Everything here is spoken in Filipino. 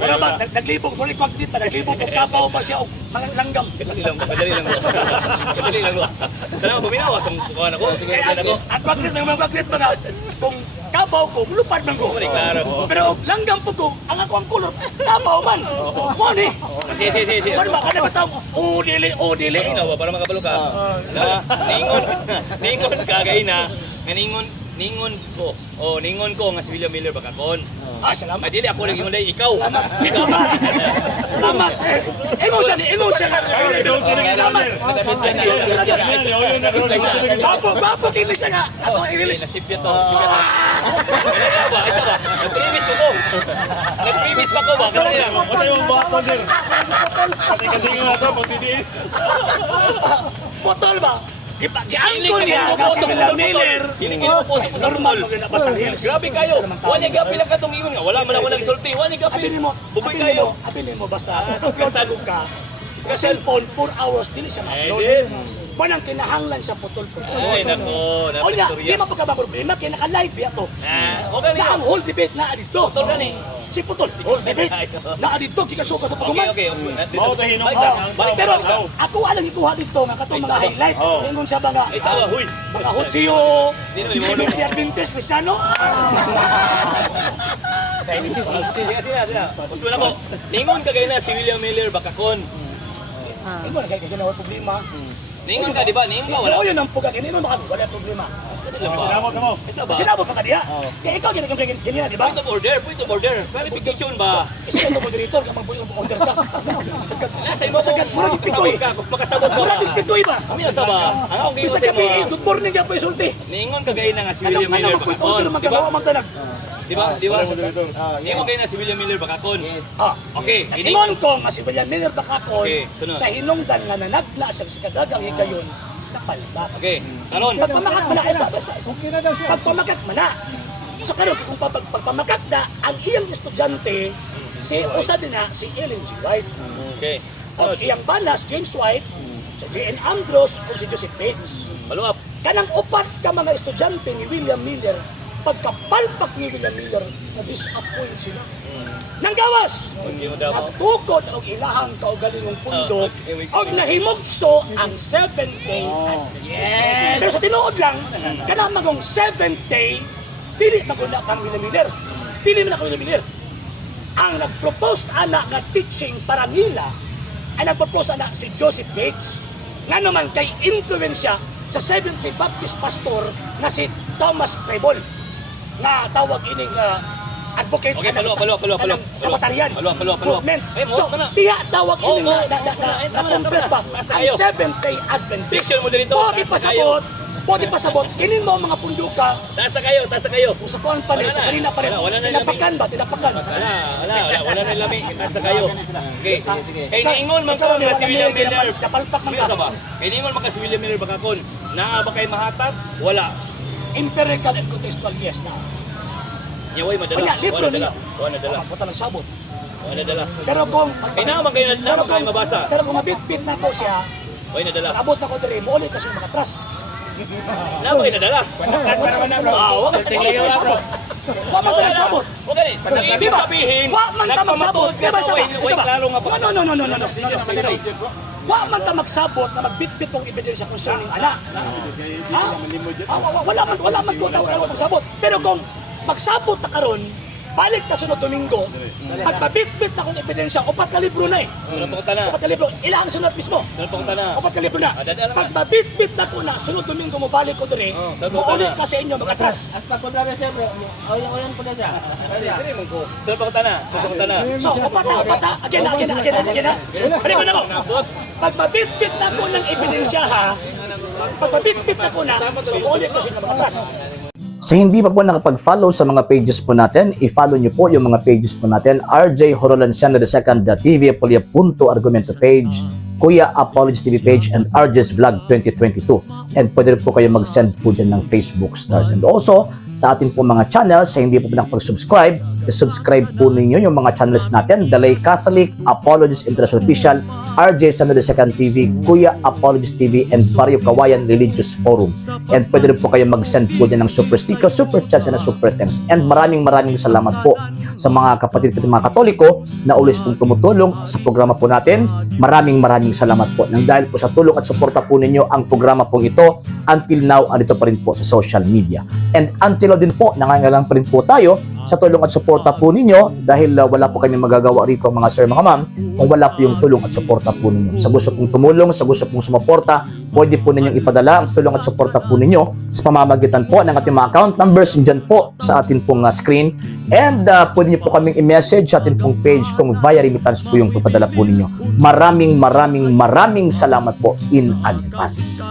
Pero ba, naglibog, muli ko dito, naglibog kung kabaw ba siya o mga langgam. Kadali lang ko. Kadali lang ko. Sana ako buminawa sa kuhan ako. At bakit ng mga bakit mga kung kabaw ko, lupad man ko. Klaro. Pero langgam po ko, ang ako ang kulot, kabaw man. Mo ni. Sige. Ano ba, kada ba taong udili. Ikaw ba, para makabalo ka? Ningon ka, gay na. Ningon ko. Ningon ko nga si William Miller Bacacon. Salamat. Dili ako lagi mo ikaw. Salamat. Emotion. Salamat. Bapo, kini siya nga. Ako i-release. Nasipya to. Kaya ba? Isa ba? Nag-premise ko. Nag-premise pa ko ba? Kaya lang. Ano yung bato, sir? Pati-katingin na ito, pati-diis. Botol ba? Giangko niya kasi William Miller. Hindi kinuupo sa normal. Grabe kayo. Wala gapi lang katong ingon nga. Wala man lang isulti. Wala gapi. Buboy kayo. Apilin mo basta kasal ka. Cellphone 4 hours dili siya ma-upload. Manang kinahanglan sa putol-putol. Ay nako, O niya, di napistorya. mapagkaba problema kaya naka-live ya to. Okay Na ang whole debate na adito. Putol gani. Si putol, whole debate. Na adito gikasuka to paguman. Okay. Mao ta hinong Balik Pero daw. ako alang ikuha dito nga katong mga Ay, highlight. Oh. Ingon siya ba nga? Ay sawa, huy. Mga Hutio, Di na, imono. Sino Adventist Cristiano? Sila. Gusto na ko. Ningon ka kayo na si William Miller Bacacon. Ito na kayo ginawa problema. Ningon ka, di ba? Ningon ka, wala. Oo, yun ang puga. Kaya naman wala problema. Mas kanila ba? Sinamot mo. Isa ba? Sinabot pa ka diya. Kaya ikaw ganyan, di ba? Point of order. Clarification ba? Isa ka moderator, ka mag-order ka. Nasa imo Sagad, murag yung pitoy. ka, kung makasabot ka. Murag yung pitoy ba? Kami nasa ba? Ang akong Bisa gibo sa kami, imo. good morning ka pa isulti. Ningon ka kayo na nga si Alam William Miller mag-point Bacacon. order, Di ba? magkagawa man tanag. Di ba? Di ba? Moderator. Ningon kayo na si William Miller Bacacon. Okay. Ingon ko, nga si William Miller Bacacon, Okay, sunod. sa hinungdan nga nanagla sa kadagang higayon, napalbat. Okay. Karon. Pagpamakat mo na isa. Pagpamakat mo na. So karon kung pagpamakat na, ang iyang estudyante, si usa din na, si Ellen G. White. Okay. Ang iyang balas, James White, si J.N. Andros, o si Joseph Bates. Follow up. Kanang upat ka mga estudyante ni William Miller, pagkapalpak ni William Miller, na-disappoint sila. Nang gawas! Hindi mo daw. At tukod ang ilahang kaugalingong pundo, Okay, o nahimugso ang 7th day Adventist. Pero sa tinuod lang, kanang magong 7th day, pili maguna kang William Miller. Pili mo na kang William Miller. Ang nag-propose anak nga teaching para nila, ay nag-propose anak si Joseph Bates, nga naman kay influensya sa 7th day Baptist pastor na si Thomas Preble, nga tawag ining advocate Okay, kanang palo. sa Batarian. Palo. Movement. Eh, mo So, ka na. diha tawag ini Oo, na compress ba? basta Ang kayo. 7th day Adventist. Diction mo dito. Pwede pasabot. Kinin mo ang mga punduka. Taas na kayo. Kung sa kuwan pa rin, Wala sa na. salina pa rin. Wala na Tinapakan ba? Tinapakan. Wala na lami. Taas na kayo. Okay. Kay niingon man ko nga si William Miller. Napalpak man Kaya ka. ba? Kay niingon man ka si William Miller Bacacon. Naa ba kay mahatag? Wala. Empirical and contextual, yes na. Yaway madala. Wala, libro niya. Wala dala. Puta ng sabot. Wala dala. Pero kung... Kay naman kayo mabasa. Pero kung mabit-bit na ko siya, Wala nadala. abot na ko diri, mo ulit kasi mga atras. Naman kayo nadala. Wag man ka nagsabot. Okay. So ibig sabihin, Wag man ka magsabot. ka sa way klaro nga pa. No. Wag man ka magsabot na magbitbit ng ebidensya concerning anak. Wala man ko tawag magsabot. Pero kung magsabot ta karon, balik ta sunod Domingo, pagpabitbit na kung ebidensya, upat ka libro na eh. Sunod pa na. Upat ka libro, ilang sunod mismo. Sunod pa na. Upat ka libro na. Dadala na. Pagpabitbit na ko na, sunod Domingo mo balik ko diri, maulit ka sa inyo mga atras. Hasta kontraryo siya bro, oyang po na siya. Sunod pa na. So, upata, again na. Balik ko na mo. Pagpabitbit na ko ng ebidensya ha, pagpabitbit na ko na, so maulit kasi ng mga atras. Sa hindi pa po nakapag-follow sa mga pages po natin, i-follow nyo po yung mga pages po natin, RJ Horolanciano II TV, Apolia Punto Argumento page, Kuya Apologies TV page, and RJ's Vlog 2022. And pwede rin po kayo mag-send po dyan ng Facebook stars. And also, sa ating po mga channels, sa hindi po nakapag-subscribe, i-subscribe po ninyo yung mga channels natin, Dalay Catholic, Apologies International Official, RJ Sano II TV, Kuya Apologies TV, and Barrio Kawayan Religious Forum. And pwede rin po kayo mag-send po dyan ng super sticker, super chats, and super thanks. And maraming salamat po sa mga kapatid at mga Katoliko na ulis pong tumutulong sa programa po natin. Maraming salamat po. Nang dahil po sa tulong at suporta po ninyo, ang programa po ito until now andito pa rin po sa social media. And until now din po, nangangailangan pa rin po tayo sa tulong at suporta po ninyo dahil wala po kami magagawa rito mga sir, mga ma'am, kung wala po yung tulong at suporta po ninyo. Sa gusto pong tumulong, sa gusto pong sumuporta, pwede po ninyong ipadala ang tulong at suporta po ninyo sa pamamagitan po ng ating mga account numbers dyan po sa ating pong screen. And pwede nyo po kaming i-message sa ating pong page kung via remittance po yung ipadala po ninyo. Maraming salamat po in advance.